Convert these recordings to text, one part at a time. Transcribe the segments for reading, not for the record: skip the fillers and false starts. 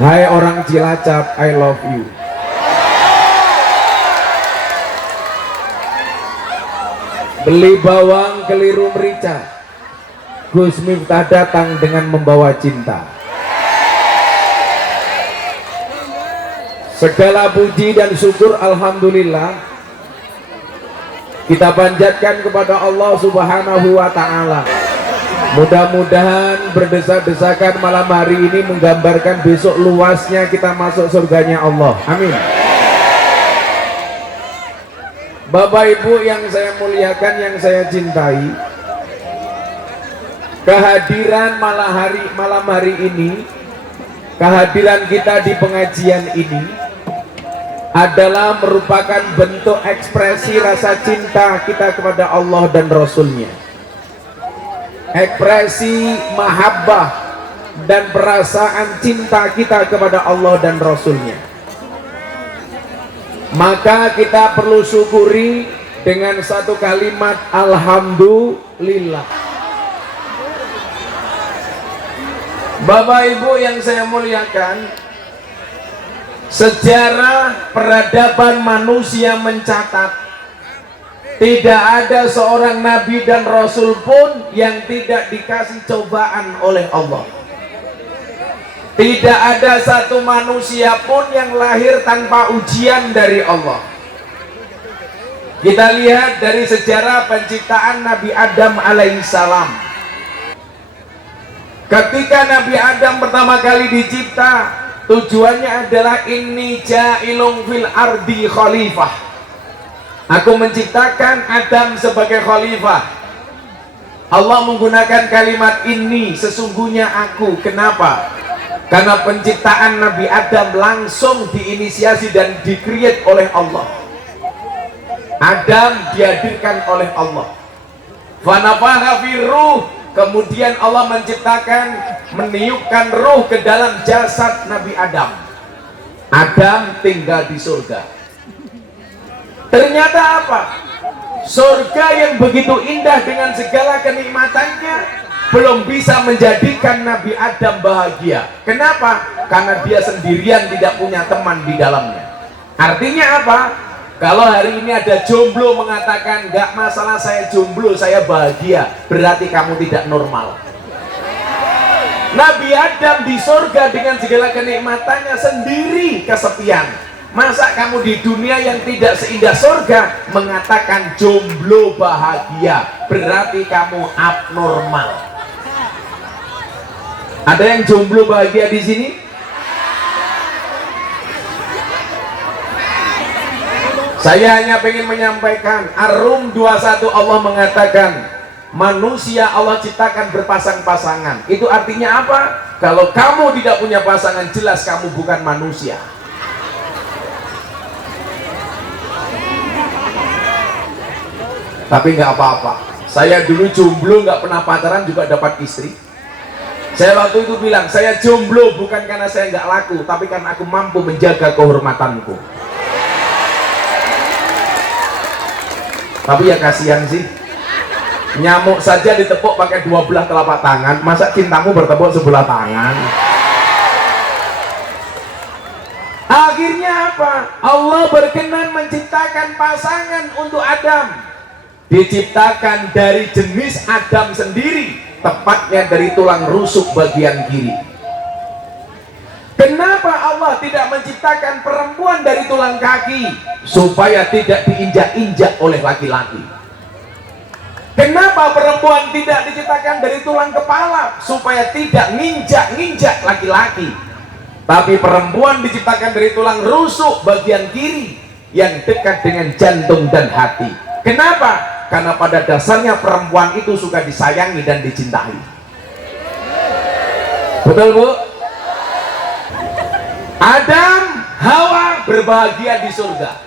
Hai orang Cilacap, I love you. Beli bawang keliru merica, Gus Miftah datang dengan membawa cinta. Segala puji dan syukur alhamdulillah kita panjatkan kepada Allah Subhanahu wa ta'ala. Mudah-mudahan berdesak-desakan malam hari ini menggambarkan besok luasnya kita masuk surganya Allah. Amin. Bapak Ibu yang saya muliakan, yang saya cintai, kehadiran malam hari ini, kehadiran kita di pengajian ini adalah merupakan bentuk ekspresi rasa cinta kita kepada Allah dan Rasulnya, ekspresi mahabbah dan perasaan cinta kita kepada Allah dan Rasulnya. Maka kita perlu syukuri dengan satu kalimat alhamdulillah. Bapak Ibu yang saya muliakan, sejarah peradaban manusia mencatat tidak ada seorang nabi dan rasul pun yang tidak dikasih cobaan oleh Allah. Tidak ada satu manusia pun yang lahir tanpa ujian dari Allah. Kita lihat dari sejarah penciptaan Nabi Adam alaihissalam. Ketika Nabi Adam pertama kali dicipta, tujuannya adalah inni ja'ilun fil ardi khalifah. Aku menciptakan Adam sebagai khalifah. Allah menggunakan kalimat ini, sesungguhnya aku. Kenapa? Karena penciptaan Nabi Adam langsung diinisiasi dan di-create oleh Allah. Adam dihadirkan oleh Allah. Fanafakha fi ruh, kemudian Allah menciptakan, meniupkan ruh ke dalam jasad Nabi Adam. Adam tinggal di surga. Ternyata apa? Surga yang begitu indah dengan segala kenikmatannya belum bisa menjadikan Nabi Adam bahagia. Kenapa? Karena dia sendirian, tidak punya teman di dalamnya. Artinya apa? Kalau hari ini ada jomblo mengatakan gak masalah saya jomblo, saya bahagia, berarti kamu tidak normal. Nabi Adam di surga dengan segala kenikmatannya sendiri kesepian. Masa kamu di dunia yang tidak seindah surga mengatakan jomblo bahagia, berarti kamu abnormal. Ada yang jomblo bahagia di sini? Saya hanya ingin menyampaikan, Ar-Rum 21 Allah mengatakan manusia Allah ciptakan berpasang-pasangan. Itu artinya apa? Kalau kamu tidak punya pasangan, jelas kamu bukan manusia. Tapi nggak apa-apa, saya dulu jomblo, nggak pernah pacaran juga dapat istri. Saya waktu itu bilang, saya jomblo bukan karena saya nggak laku, tapi karena aku mampu menjaga kehormatanku. Tapi ya kasihan sih, nyamuk saja ditepuk pakai 12 telapak tangan, masa cintamu bertepuk sebelah tangan? Akhirnya apa? Allah berkenan menciptakan pasangan untuk Adam. Diciptakan dari jenis Adam sendiri, tepatnya dari tulang rusuk bagian kiri. Kenapa Allah tidak menciptakan perempuan dari tulang kaki? Supaya tidak diinjak-injak oleh laki-laki. Kenapa perempuan tidak diciptakan dari tulang kepala? Supaya tidak nginjak-nginjak laki-laki. Tapi perempuan diciptakan dari tulang rusuk bagian kiri yang dekat dengan jantung dan hati. Kenapa? Karena pada dasarnya perempuan itu suka disayangi dan dicintai. Betul Bu? Adam, Hawa berbahagia di surga.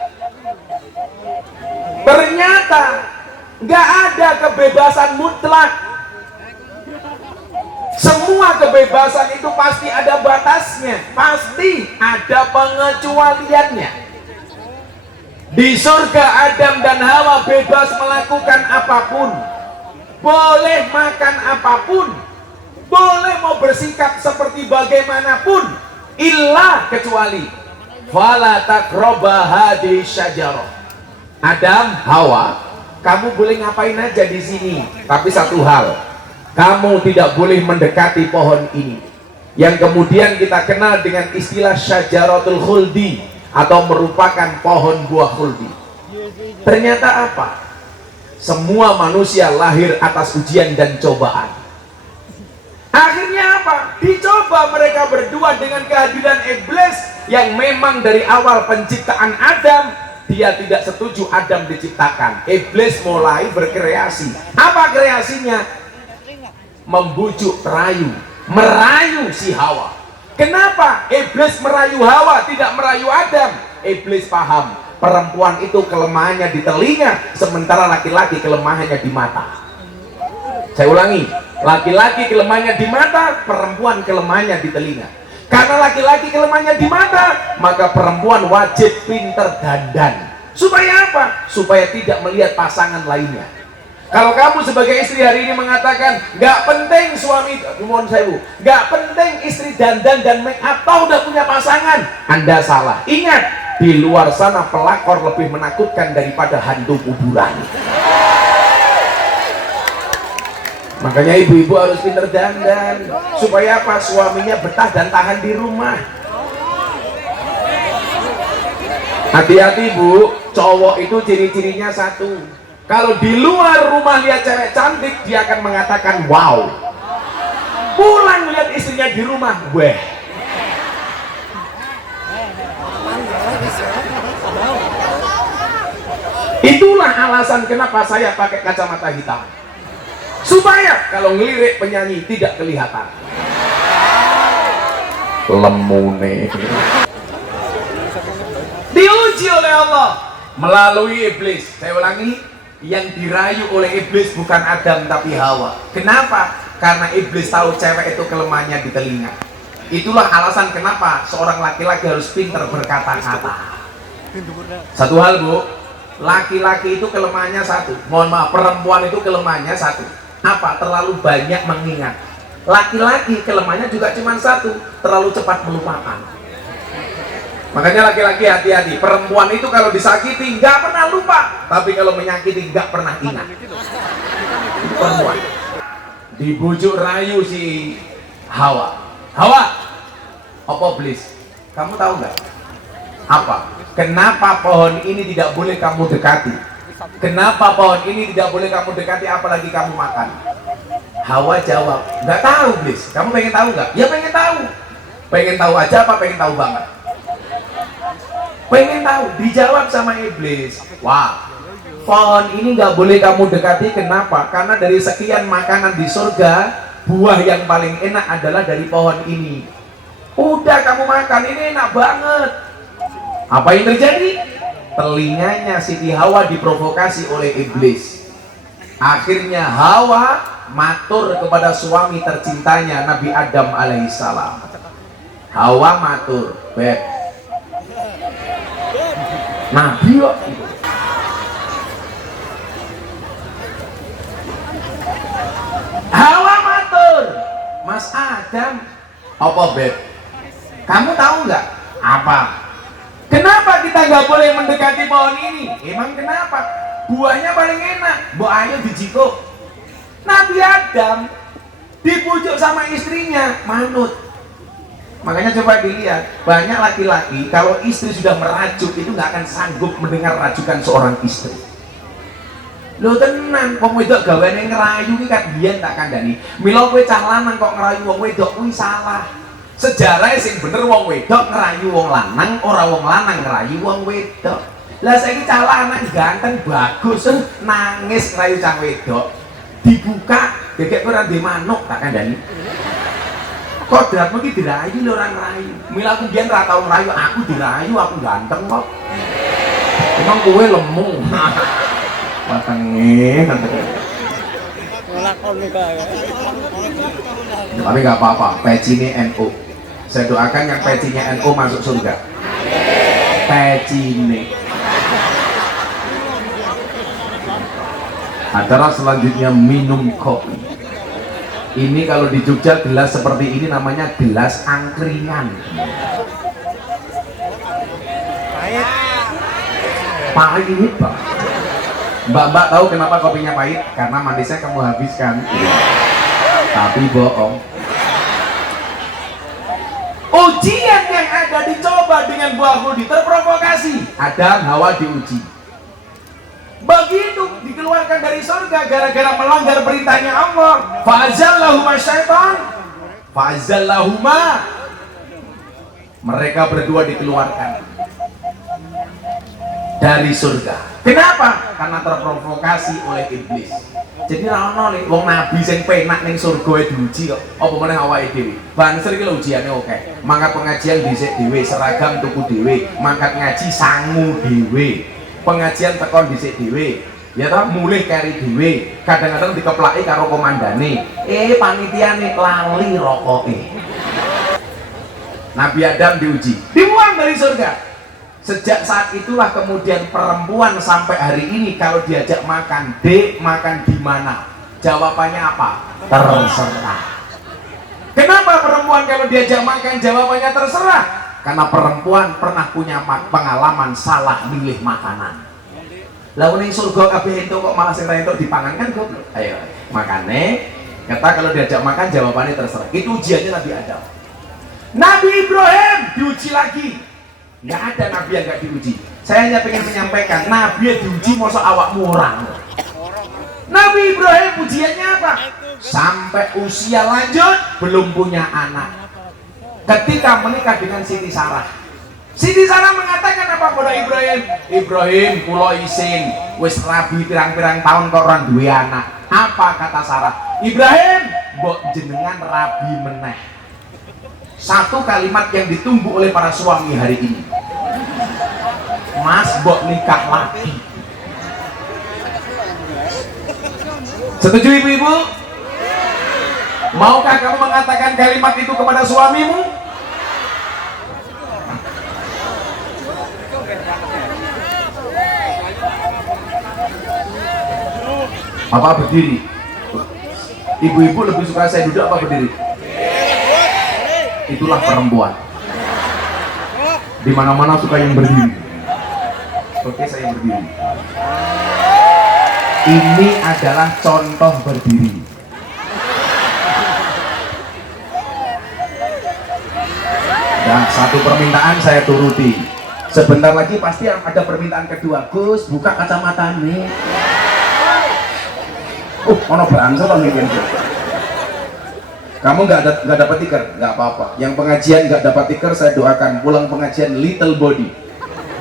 Ternyata nggak ada kebebasan mutlak. Semua kebebasan itu pasti ada batasnya, pasti ada pengecualiannya. Di surga Adam dan Hawa bebas melakukan apapun, boleh makan apapun, boleh mau bersikap seperti bagaimanapun, illa kecuali fala taqraba hadhihi syajarah. Adam, Hawa, kamu boleh ngapain aja di sini, tapi satu hal, kamu tidak boleh mendekati pohon ini, yang kemudian kita kenal dengan istilah syajaratul khuldi, atau merupakan pohon buah khuldi. Ternyata apa? Semua manusia lahir atas ujian dan cobaan. Akhirnya apa? Dicoba mereka berdua dengan kehadiran iblis yang memang dari awal penciptaan Adam dia tidak setuju Adam diciptakan. Iblis mulai berkreasi. Apa kreasinya? Membujuk, merayu si Hawa. Kenapa iblis merayu Hawa, tidak merayu Adam? Iblis paham perempuan itu kelemahannya di telinga, sementara laki-laki kelemahannya di mata. Saya ulangi, laki-laki kelemahannya di mata, perempuan kelemahannya di telinga. Karena laki-laki kelemahannya di mata, maka perempuan wajib pinter dandan. Supaya apa? Supaya tidak melihat pasangan lainnya. Kalau kamu sebagai istri hari ini mengatakan nggak penting suami, mohon sewu, nggak penting istri dandan dan make up, tahu udah punya pasangan, Anda salah. Ingat, di luar sana pelakor lebih menakutkan daripada hantu kuburan. Makanya ibu-ibu harus pinter dandan supaya apa? Suaminya betah dan tahan di rumah. Hati-hati bu, cowok itu ciri-cirinya satu, kalau di luar rumah lihat cewek cantik dia akan mengatakan wow, pulang lihat istrinya di rumah weh. Itulah alasan kenapa saya pakai kacamata hitam, supaya kalau ngelirik penyanyi tidak kelihatan. Lemune diuji oleh Allah melalui iblis. Saya ulangi, yang dirayu oleh iblis bukan Adam tapi Hawa. Kenapa? Karena iblis tahu cewek itu kelemahannya di telinga. Itulah alasan kenapa seorang laki-laki harus pintar berkata-kata. Satu hal bu, laki-laki itu kelemahannya satu, mohon maaf, perempuan itu kelemahannya satu. Apa? Terlalu banyak mengingat. Laki-laki kelemahannya juga cuma satu, terlalu cepat melupakan. Makanya laki-laki hati-hati, perempuan itu kalau disakiti nggak pernah lupa, tapi kalau menyakiti nggak pernah ingat. Itu perempuan. Dibujuk rayu si Hawa. Hawa, apa iblis? Kamu tahu nggak? Apa? Kenapa pohon ini tidak boleh kamu dekati? Kenapa pohon ini tidak boleh kamu dekati apalagi kamu makan? Hawa jawab, nggak tahu iblis. Kamu pengen tahu nggak? Ya pengen tahu. Pengen tahu aja apa pengen tahu banget? Pengen tahu. Dijawab sama iblis, wah, pohon ini nggak boleh kamu dekati. Kenapa? Karena dari sekian makanan di surga, buah yang paling enak adalah dari pohon ini. Udah kamu makan, ini enak banget. Apa yang terjadi? Telinganya Siti Hawa diprovokasi oleh iblis. Akhirnya Hawa matur kepada suami tercintanya Nabi Adam alaihissalam. Hawa matur, beb, Nabi kok gitu. Hawa matur, Mas Adam, apa beb? Kamu tahu nggak apa? Kenapa kita nggak boleh mendekati pohon ini? Emang kenapa? Buahnya paling enak. Mbok ayo dijiko. Nabi Adam dipujuk sama istrinya, manut. Makanya coba dilihat, banyak laki-laki kalau istri sudah merajuk itu nggak akan sanggup mendengar rajukan seorang istri. Lo tenan, wong wedok gawane ngerayu iki kan biyen tak kandhani. Mila kowe cah lanang kok ngerayu wong wedok kuwi salah. Sejarah sing bener wong wedok ngerayu wong lanang, ora wong lanang ngerayu wong wedok. Lah saiki cah lanang ganteng bagus nangis ngerayu cah wedok. Dibuka, gegek ora ndek manuk tak kandhani. Kok dratmu iki dirayu lho ora ngerayu. Mila aku biyen ra tau ngerayu, aku dirayu, aku ganteng kok. Emang kowe lemu. Watenge. Tapi nggak apa-apa, pecinya NU. Saya doakan yang pecinya NU masuk surga. Pecine. Acara selanjutnya minum kopi. Ini kalau di Jogja gelas seperti ini namanya gelas angkringan. Pahit Pak. Mbak tahu kenapa kopinya pahit? Karena manisnya kamu habiskan. Tapi bohong. Ujian yang ada dicoba dengan buah khuldi, terprovokasi. Adam Hawa diuji. Begitu dikeluarkan dari surga gara-gara melanggar perintahnya Allah. Fa'azallahuma syaitan. Fa'azallahuma. Mereka berdua dikeluarkan dari surga. Kenapa? Karena terprovokasi oleh iblis. Jadi ana nek wong nabi sing penak ning surga e diuji kok. Apa meneh awake dhewe. Banser iki lho ujiane oke. Mangkat pengajian dhisik dhewe, seragam tuku dhewe, mangkat ngaji sangu dhewe. Pengajian tekon dhisik dhewe. Ya ta mulih kari dhewe. Kadang-kadang dikeplaki karo komandane. Panitiane lali rokoke. Nabi Adam diuji, dibuang dari surga. Sejak saat itulah kemudian perempuan sampai hari ini kalau diajak makan, Dek, makan di mana? Jawabannya apa? Terserah. Kenapa perempuan kalau diajak makan jawabannya terserah? Karena perempuan pernah punya pengalaman salah milih makanan. Lalu ning surga kabeh entuk kok malah sing ra entuk dipangan kan goblok. Ayo, makane kata kalau diajak makan jawabannya terserah. Itu ujiannya Nabi Adam. Nabi Ibrahim diuji lagi. Nggak ada nabi yang nggak diuji. Saya hanya pengen menyampaikan, nabi yang diuji masa awakmu orang. Nabi Ibrahim ujiannya apa? Sampai usia lanjut belum punya anak. Ketika menikah dengan Siti Sarah. Siti Sarah mengatakan apa pada Ibrahim? Ibrahim, kula isin wis rabi pirang-pirang tahun kok orang duwe anak. Apa kata Sarah? Ibrahim, mbok jenengan rabi meneh. Satu kalimat yang ditunggu oleh para suami hari ini. Mas, mbok nikah lagi. Setuju ibu-ibu? Maukah kamu mengatakan kalimat itu kepada suamimu? Apa berdiri? Ibu-ibu lebih suka saya duduk apa berdiri? Itulah perempuan. Di mana-mana suka yang berdiri. Oke, saya berdiri. Ini adalah contoh berdiri. Dan satu permintaan saya turuti. Sebentar lagi pasti ada permintaan kedua. Gus, buka kacamata nih. Ono berangsur nih. Kamu nggak dapat tikar, nggak apa-apa. Yang pengajian nggak dapat tikar, saya doakan pulang pengajian little body.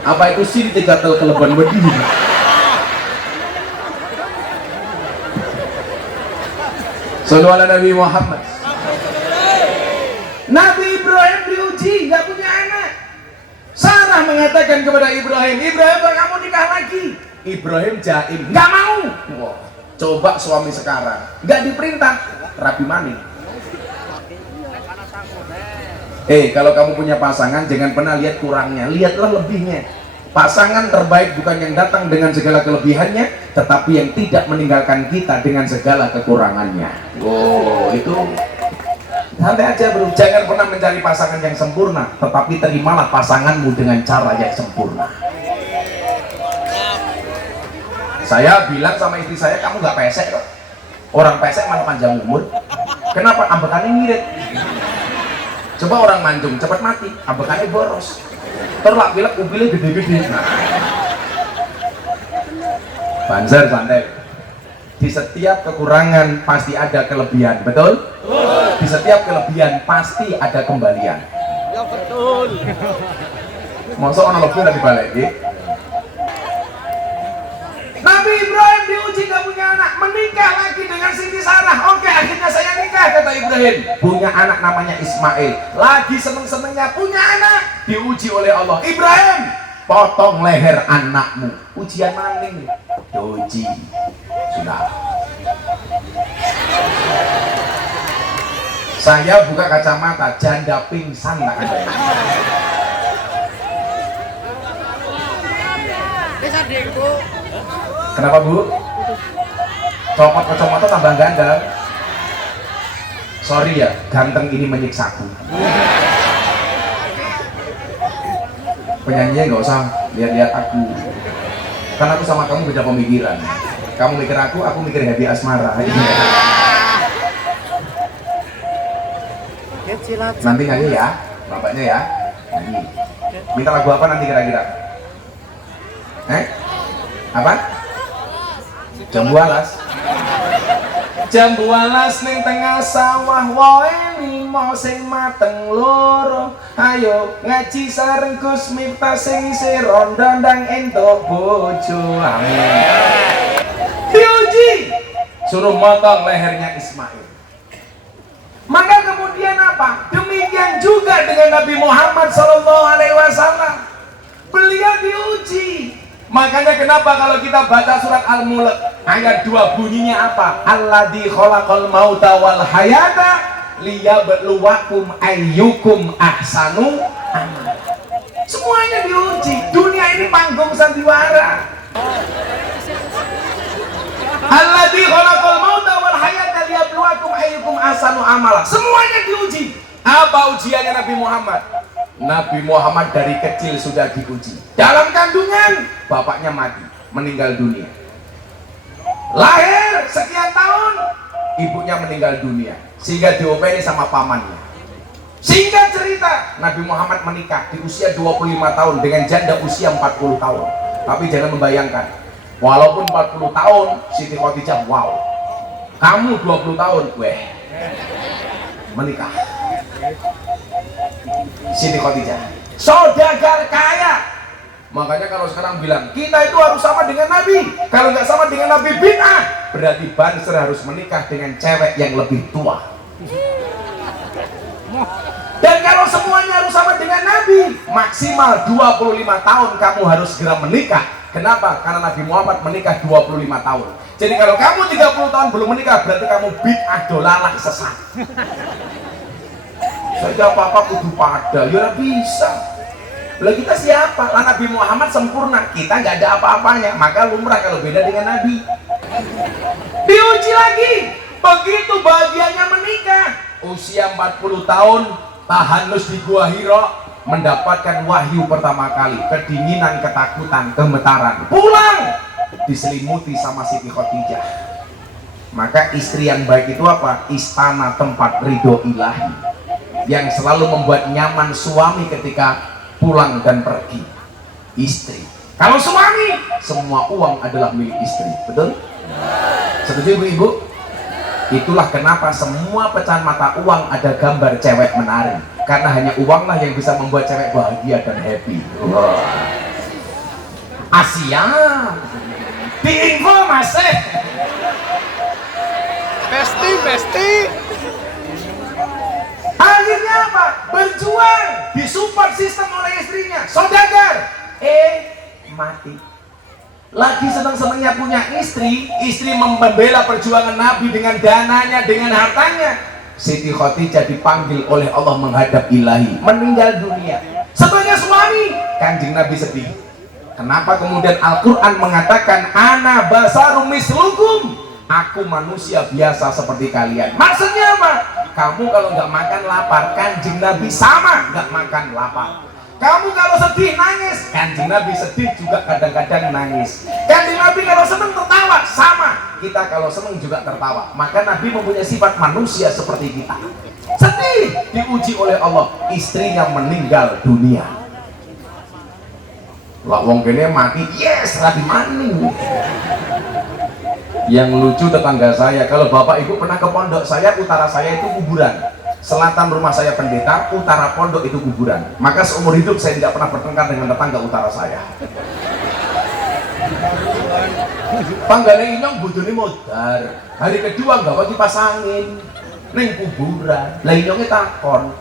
Apa itu sih digatel keleban body? Sallallahu ala Nabi Muhammad. Nabi Ibrahim diuji, nggak punya anak. Sarah mengatakan kepada Ibrahim, Ibrahim kamu nikah lagi. Ibrahim jaim, nggak mau. Wah, coba suami sekarang, nggak diperintah, rabi maning. Kalau kamu punya pasangan jangan pernah lihat kurangnya, lihatlah lebihnya. Pasangan terbaik bukan yang datang dengan segala kelebihannya, tetapi yang tidak meninggalkan kita dengan segala kekurangannya. Oh, itu santai aja bro. Jangan pernah mencari pasangan yang sempurna, tetapi terimalah pasanganmu dengan cara yang sempurna. Saya bilang sama istri saya, kamu nggak pesek kok. Orang pesek malah panjang umur. Kenapa? Ambekannya ngirit. Coba orang mancung cepat mati, ambekannya boros. Terlak bilak ubilnya gede-gede. Banser santai. Di setiap kekurangan pasti ada kelebihan, betul? Di setiap kelebihan pasti ada kembalian. Ya betul. Masa orang lebih dari balik, Nabi Ibrahim diuji gak punya anak, menikah lagi dengan Siti Sarah. Oke, akhirnya saya nikah, kata Ibrahim. Punya anak namanya Ismail. Lagi seneng-senengnya punya anak, diuji oleh Allah. Ibrahim, potong leher anakmu. Ujian maning, diuji. Sudah. Saya buka kacamata, janda pingsan tak ada. Kenapa bu? Copot kacamata tambah ganda. Sorry ya, ganteng ini menyiksaku. Penyanyinya nggak usah lihat-lihat aku, karena aku sama kamu beda pemikiran. Kamu mikir aku mikir Happy Asmara. Nanti nyanyi ya, bapaknya ya. Nyanyi. Minta lagu apa nanti kira-kira? Apa? Jambu alas. Jambu alas ning tengah sawah wae limo sing mateng loro. Ayo ngaji sareng Gus Miftah sing isih rondandang entuk bojo. Amin. Diuji, suruh motong lehernya Ismail. Maka kemudian apa? Demikian juga dengan Nabi Muhammad SAW. Beliau diuji. Makanya kenapa kalau kita baca surat Al-Mulk ayat 2 bunyinya apa? Alladzi khalaqal mauta wal hayata liyabluwakum ayyukum ahsanu amala. Semuanya diuji. Dunia ini panggung sandiwara. Alladzi khalaqal mauta wal hayata liyabluwakum ayyukum ahsanu amala. Semuanya diuji. Apa ujiannya Nabi Muhammad? Nabi Muhammad dari kecil sudah diuji. Dalam kandungan, bapaknya mati, meninggal dunia. Lahir sekian tahun, ibunya meninggal dunia, sehingga diopeni sama pamannya. Singkat cerita, Nabi Muhammad menikah di usia 25 tahun dengan janda usia 40 tahun. Tapi jangan membayangkan, walaupun 40 tahun, Siti Khadijah, wow, kamu 20 tahun, weh, menikah. Siti Khadijah, saudagar kaya. Makanya kalau sekarang bilang kita itu harus sama dengan Nabi, kalau nggak sama dengan Nabi bid'ah, berarti Banser harus menikah dengan cewek yang lebih tua. Dan kalau semuanya harus sama dengan Nabi, maksimal 25 tahun kamu harus segera menikah. Kenapa? Karena Nabi Muhammad menikah 25 tahun. Jadi kalau kamu 30 tahun belum menikah, berarti kamu bid'ah, dolalah, sesat. Saya apa-apa kudu pada, ya bisa. Lah kita siapa? Lah Nabi Muhammad sempurna, kita nggak ada apa-apanya, maka lumrah kalau beda dengan Nabi. Diuji lagi, begitu bahagianya menikah, usia 40 tahun, tahanus di Gua Hira, mendapatkan wahyu pertama kali, kedinginan, ketakutan, gemetaran, pulang, diselimuti sama Siti Khadijah. Maka istri yang baik itu apa? Istana tempat ridho ilahi, yang selalu membuat nyaman suami ketika pulang dan pergi. Istri, kalau suami, semua uang adalah milik istri, betul? Setuju ibu-ibu? Itulah kenapa semua pecahan mata uang ada gambar cewek menari, karena hanya uanglah yang bisa membuat cewek bahagia dan happy. Wow. Asia diinfo masih Besti. Akhirnya apa? Berjuang, disupport sistem oleh istrinya, saudagar, mati. Lagi senang-senangnya punya istri membela perjuangan Nabi dengan dananya, dengan hartanya. Siti Khadijah dipanggil oleh Allah menghadap ilahi, meninggal dunia. Sebagai suami, Kanjeng Nabi sedih. Kenapa kemudian Al-Quran mengatakan ana basarum mislukum, aku manusia biasa seperti kalian. Maksudnya apa? Kamu kalau nggak makan lapar, Kanjeng Nabi sama nggak makan lapar. Kamu kalau sedih nangis, Kanjeng Nabi sedih juga kadang-kadang nangis. Kanjeng Nabi kalau senang tertawa, sama. Kita kalau senang juga tertawa. Maka Nabi mempunyai sifat manusia seperti kita. Sedih, diuji oleh Allah, istrinya meninggal dunia. Lah wong kene mati, yes, lagi maning. Yang lucu tetangga saya, kalau bapak ibu pernah ke pondok saya, utara saya itu kuburan, selatan rumah saya pendeta, utara pondok itu kuburan. Maka seumur hidup saya tidak pernah bertengkar dengan tetangga utara saya. Panggane inyong bojone modar, hari kedua nggak bagi pasangin neng kuburan. Lah inyongnya takon,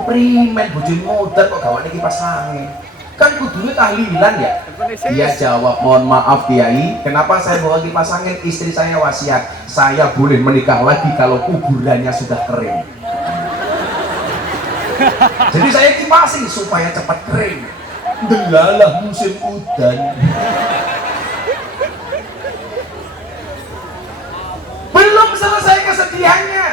keprimen bojone modar kok gawane kipas angin? Kan kudunya tahlilan ya. Dia jawab, mohon maaf Kiai, kenapa saya bawa kipas angin? Istri saya wasiat, saya boleh menikah lagi kalau kuburannya sudah kering. Jadi saya kipasin supaya cepat kering. Delalah musim udan. Belum selesai kesedihannya,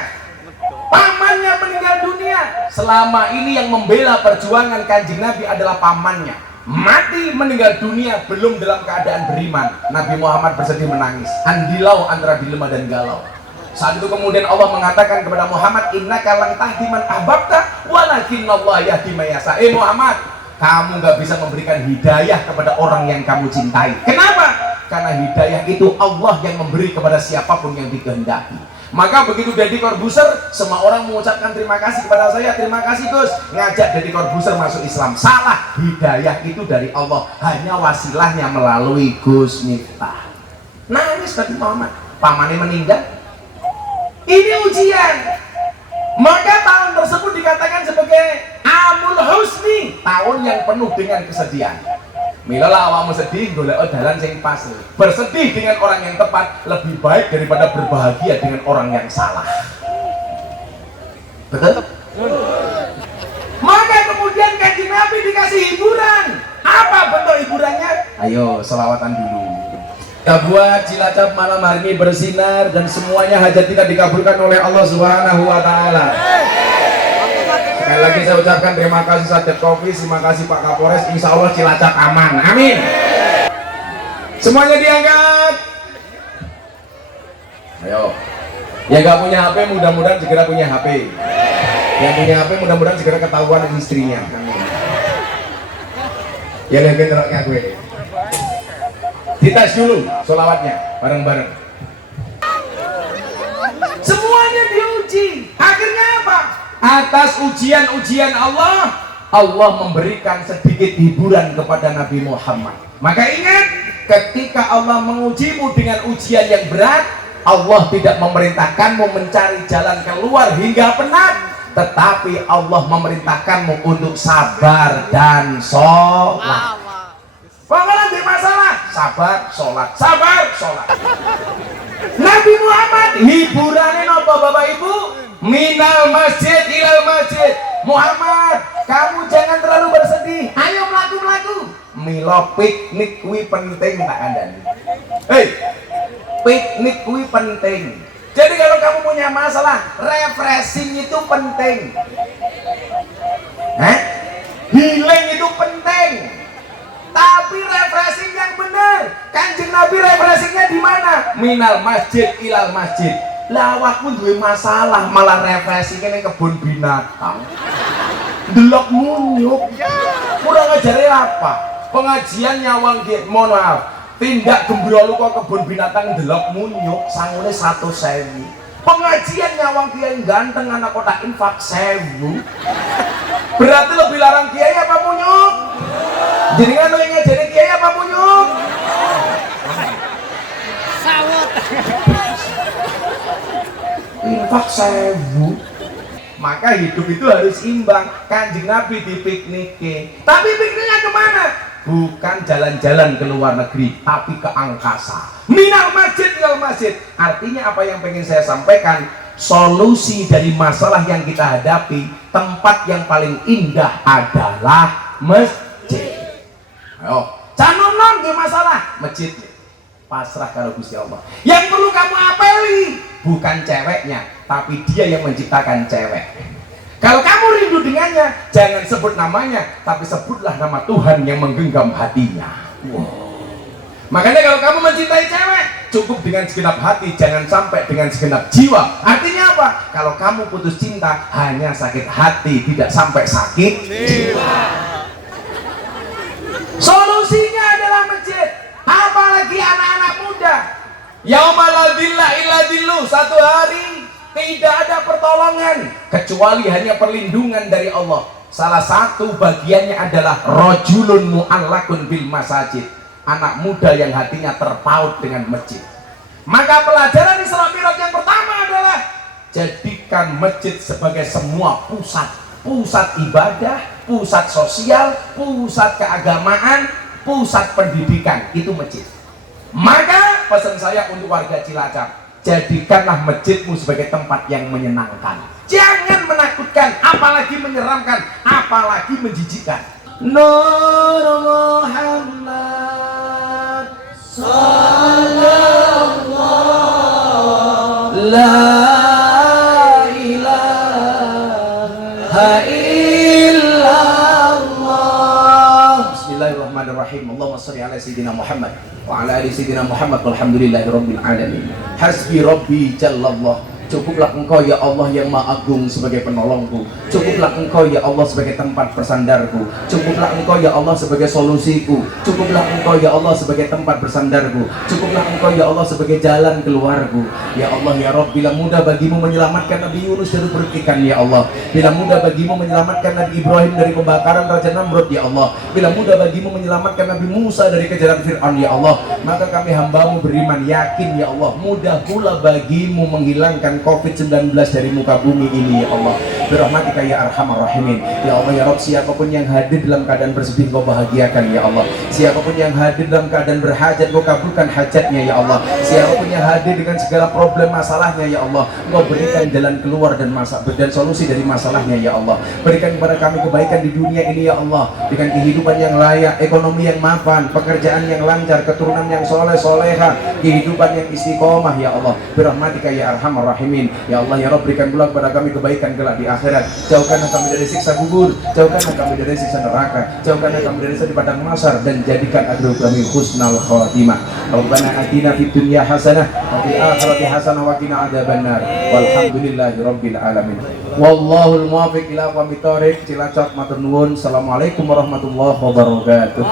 dunia. Selama ini yang membela perjuangan Kanjeng Nabi adalah pamannya. Mati meninggal dunia belum dalam keadaan beriman. Nabi Muhammad bersedih menangis. Andilau antara dilema dan galau. Saat itu kemudian Allah mengatakan kepada Muhammad, innaka lan tahdi man ahbabta walakinnallaha yahdi may yasha. Muhammad, kamu gak bisa memberikan hidayah kepada orang yang kamu cintai. Kenapa? Karena hidayah itu Allah yang memberi kepada siapapun yang dikehendaki. Maka begitu Deddy Corbuzier, semua orang mengucapkan terima kasih kepada saya. Terima kasih Gus, ngajak Deddy Corbuzier masuk Islam. Salah, hidayah itu dari Allah, hanya wasilahnya melalui Gus Miftah. Nangis Nabi Muhammad, pamannya meninggal. Ini ujian. Maka tahun tersebut dikatakan sebagai Amul Husni, tahun yang penuh dengan kesedihan. Milalah awakmu sedih, golek dalan sing pas. Bersedih dengan orang yang tepat lebih baik daripada berbahagia dengan orang yang salah. Betul? Maka kemudian Kanjeng Nabi dikasih hiburan. Apa bentuk hiburannya? Ayo selawatan dulu. Kita buat Cilacap malam hari ini bersinar dan semuanya hajat kita dikabulkan oleh Allah Subhanahu wa taala. Sekali lagi saya ucapkan terima kasih Sadet Kopi, terima kasih Pak Kapolres, insya Allah Cilacap aman, amin. Semuanya diangkat. Ayo, yang gak punya HP mudah-mudahan segera punya HP. Yang punya HP mudah-mudahan segera ketahuan istrinya, amin. Ya lebih ngeroknya gue. Dites dulu sholawatnya bareng-bareng. Semuanya diuji, akhirnya apa? Atas ujian-ujian Allah, Allah memberikan sedikit hiburan kepada Nabi Muhammad. Maka ingat, ketika Allah mengujimu dengan ujian yang berat, Allah tidak memerintahkanmu mencari jalan keluar hingga penat, tetapi Allah memerintahkanmu untuk sabar dan sholat. Bagaimana di masalah? Sabar, sholat, sabar, sholat. Nabi Muhammad hiburannya apa Bapak Ibu? Minal masjid ilal masjid. Muhammad, kamu jangan terlalu bersedih. Ayo melaku-melaku. Milo piknik kuwi penting tak kandani. Hei, piknik kuwi penting. Jadi kalau kamu punya masalah, refreshing itu penting. Healing itu penting. Tapi refreshing yang benar. Kanjeng Nabi refreshingnya di mana? Minal masjid ilal masjid. Lah awakmu duwe masalah malah refreshingnya ning kebun binatang. Delok munyuk. Kurang ajare apa? Pengajian nyawang ki, mohon maaf. Tindak gembrolu kok kebun binatang delok munyuk sangune 100.000. Pengajian nyawang kiai ganteng anak kota infak 1.000. Berarti lebih larang kiai apa munyuk? Jadi kan yang ngajari kiai apa munyuk? Sawut. Infak 1.000. Maka hidup itu harus imbang. Kanjeng Nabi dipikniki. Tapi pikniknya kemana? Bukan jalan-jalan ke luar negeri, tapi ke angkasa. Minal masjid ilal masjid. Artinya apa yang pengen saya sampaikan? Solusi dari masalah yang kita hadapi, tempat yang paling indah adalah masjid. Ayo, canom di masalah masjid. Pasrah kalau Gusti Allah. Yang perlu kamu apeli bukan ceweknya, tapi dia yang menciptakan cewek. Kalau kamu rindu dengannya, jangan sebut namanya, tapi sebutlah nama Tuhan yang menggenggam hatinya. Wow. Makanya kalau kamu mencintai cewek, cukup dengan segenap hati, jangan sampai dengan segenap jiwa. Artinya apa? Kalau kamu putus cinta, hanya sakit hati, tidak sampai sakit jiwa. Solusinya adalah masjid. Apalagi anak-anak muda. Yaumal la dhilla illa dhillu, satu hari tidak ada pertolongan kecuali hanya perlindungan dari Allah. Salah satu bagiannya adalah rajulun mu'allakun bil masajid, anak muda yang hatinya terpaut dengan masjid. Maka pelajaran Isra Mi'raj yang pertama adalah jadikan masjid sebagai semua pusat ibadah, pusat sosial, pusat keagamaan, pusat pendidikan, itu masjid. Maka pesan saya untuk warga Cilacap, jadikanlah masjidmu sebagai tempat yang menyenangkan, jangan menakutkan, apalagi menyeramkan, apalagi menjijikkan. Nur Muhammad sallallahu la ilaha Bismillahirrahmanirrahim. Allahumma shalli ala sayyidina Muhammad wa ala ali sayyidina Muhammad walhamdulillahirabbil alamin. Hasbi rabbi jallallah. Cukuplah Engkau ya Allah yang Maha Agung sebagai penolongku. Cukuplah Engkau ya Allah sebagai tempat bersandarku. Cukuplah Engkau ya Allah sebagai solusiku. Cukuplah Engkau ya Allah sebagai tempat bersandarku. Cukuplah Engkau ya Allah sebagai jalan keluarku. Ya Allah ya Rabb, bila mudah bagimu menyelamatkan Nabi Yunus dari perut ikan ya Allah, bila mudah bagimu menyelamatkan Nabi Ibrahim dari pembakaran Raja Namrud ya Allah, bila mudah bagimu menyelamatkan Nabi Musa dari kejaran Fir'aun ya Allah, maka kami hambamu beriman yakin ya Allah, mudah pula bagimu menghilangkan COVID-19 dari muka bumi ini ya Allah. Birahmatika ya arhamar rahimin. Ya Allah ya Rabb, siapapun yang hadir dalam keadaan bersedih Kau bahagiakan ya Allah. Siapapun yang hadir dalam keadaan berhajat Kau kabulkan hajatnya ya Allah. Siapapun yang hadir dengan segala problem masalahnya ya Allah, Kau berikan jalan keluar dan solusi dari masalahnya ya Allah. Berikan kepada kami kebaikan di dunia ini ya Allah, dengan kehidupan yang layak, ekonomi yang mapan, pekerjaan yang lancar, keturunan yang soleh soleha, kehidupan yang istiqomah ya Allah. Birahmatika ya arhamar rahimin. Ya Allah ya Rabb, berikan pula kepada kami kebaikan kelak di akhirat. Jauhkanlah kami dari siksa kubur, jauhkanlah kami dari siksa neraka, jauhkanlah kami dari siksa di padang mahsyar, dan jadikan akhir kami husnal khatimah. Rabbana atina fid dunya hasanah wa fil akhirati hasanah wa qina adzabannar. Walhamdulillahi rabbil alamin. Wallahul muwaffiq ila aqwamit thoriq. Cilacap matur nuwun. Assalamualaikum warahmatullahi wabarakatuh.